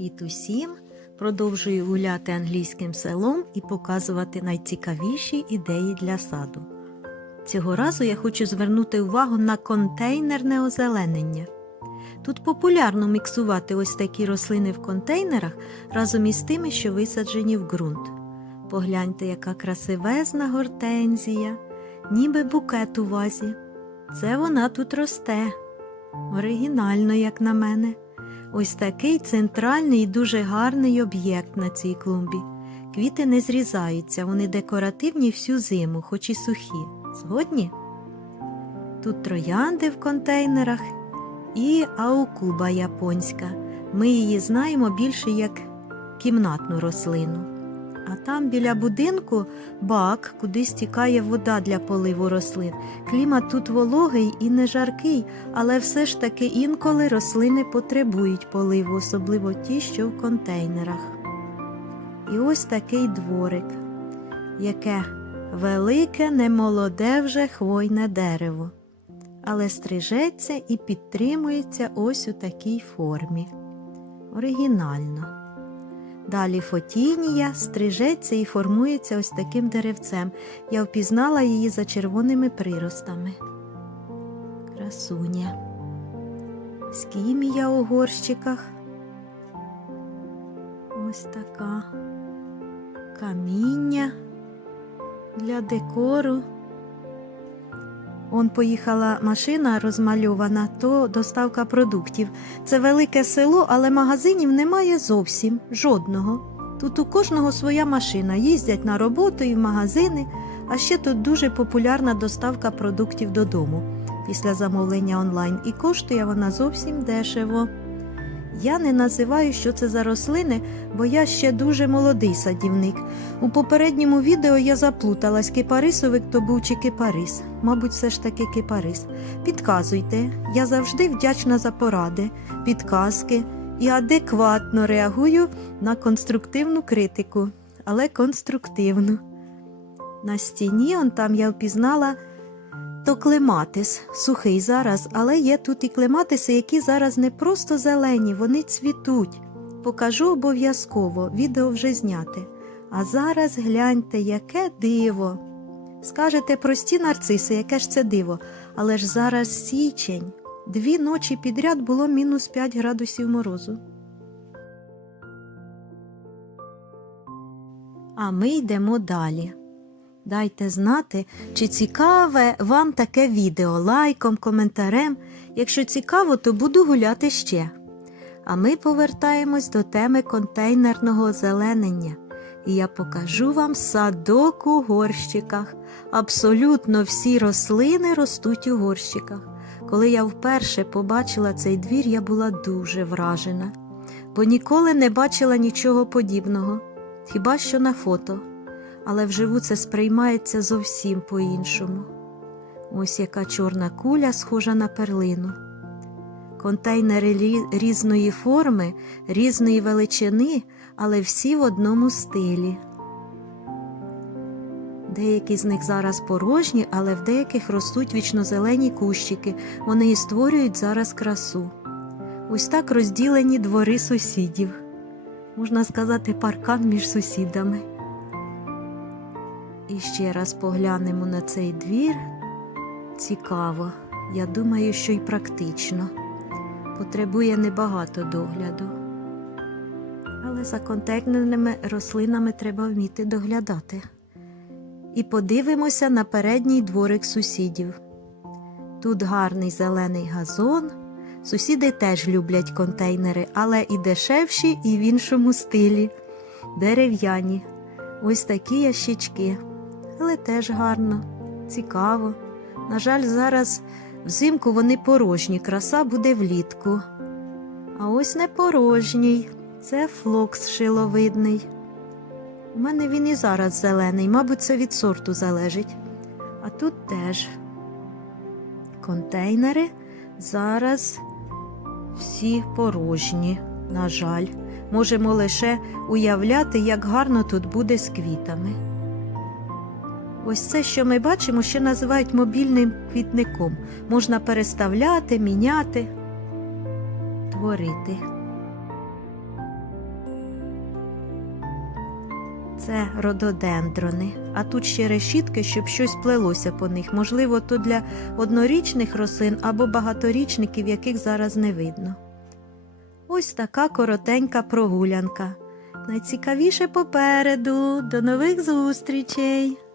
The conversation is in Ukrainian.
Привіт усім! Продовжую гуляти англійським селом і показувати найцікавіші ідеї для саду. Цього разу я хочу звернути увагу на контейнерне озеленення. Тут популярно міксувати ось такі рослини в контейнерах разом із тими, що висаджені в ґрунт. Погляньте, яка красивезна гортензія, ніби букет у вазі. Це вона тут росте. Оригінально, як на мене. Ось такий центральний і дуже гарний об'єкт на цій клумбі. Квіти не зрізаються, вони декоративні всю зиму, хоч і сухі. Згодні? Тут троянди в контейнерах і аукуба японська. Ми її знаємо більше як кімнатну рослину. А там біля будинку бак, куди стікає вода для поливу рослин. Клімат тут вологий і не жаркий, але все ж таки інколи рослини потребують поливу, особливо ті, що в контейнерах. І ось такий дворик, яке велике, немолоде вже хвойне дерево, але стрижеться і підтримується ось у такій формі. Оригінально. Далі фотінія стрижеться і формується ось таким деревцем. Я впізнала її за червоними приростами. Красуня. Скімія у горщиках. Ось така. Каміння для декору. Он поїхала машина розмальована, то доставка продуктів. Це велике село, але магазинів немає зовсім жодного. Тут у кожного своя машина, їздять на роботу і в магазини, а ще тут дуже популярна доставка продуктів додому після замовлення онлайн, і коштує вона зовсім дешево. Я не називаю, що це за рослини, бо я ще дуже молодий садівник. У попередньому відео я заплуталась, кипарисовик то був чи кипарис. Мабуть, все ж таки кипарис. Підказуйте, я завжди вдячна за поради, підказки і адекватно реагую на конструктивну критику, але конструктивну. На стіні он там я впізнала то клематис, сухий зараз, але є тут і клематиси, які зараз не просто зелені, вони цвітуть. Покажу обов'язково, відео вже зняте. А зараз гляньте, яке диво. Скажете прості нарциси, яке ж це диво, але ж зараз січень. Дві ночі підряд було мінус 5 градусів морозу. А ми йдемо далі. Дайте знати, чи цікаве вам таке відео лайком, коментарем. Якщо цікаво, то буду гуляти ще. А ми повертаємось до теми контейнерного озеленення. І я покажу вам садок у горщиках. Абсолютно всі рослини ростуть у горщиках. Коли я вперше побачила цей двір, я була дуже вражена, бо ніколи не бачила нічого подібного, хіба що на фото але вживу це сприймається зовсім по-іншому. Ось яка чорна куля схожа на перлину. Контейнери різної форми, різної величини, але всі в одному стилі. Деякі з них зараз порожні, але в деяких ростуть вічнозелені кущики. Вони і створюють зараз красу. Ось так розділені двори сусідів. Можна сказати, паркан між сусідами. І ще раз поглянемо на цей двір. Цікаво, я думаю, що й практично. Потребує небагато догляду. Але за контейнерними рослинами треба вміти доглядати. І подивимося на передній дворик сусідів. Тут гарний зелений газон. Сусіди теж люблять контейнери, але і дешевші, і в іншому стилі. Дерев'яні. Ось такі ящички але теж гарно, цікаво. На жаль, зараз взимку вони порожні, краса буде влітку. А ось не порожній, це флокс шиловидний. У мене він і зараз зелений, мабуть, це від сорту залежить. А тут теж контейнери зараз всі порожні, на жаль. Можемо лише уявляти, як гарно тут буде з квітами. Ось це, що ми бачимо, ще називають мобільним квітником. Можна переставляти, міняти, творити. Це рододендрони. А тут ще решітки, щоб щось плелося по них. Можливо, то для однорічних рослин або багаторічників, яких зараз не видно. Ось така коротенька прогулянка. Найцікавіше попереду. До нових зустрічей!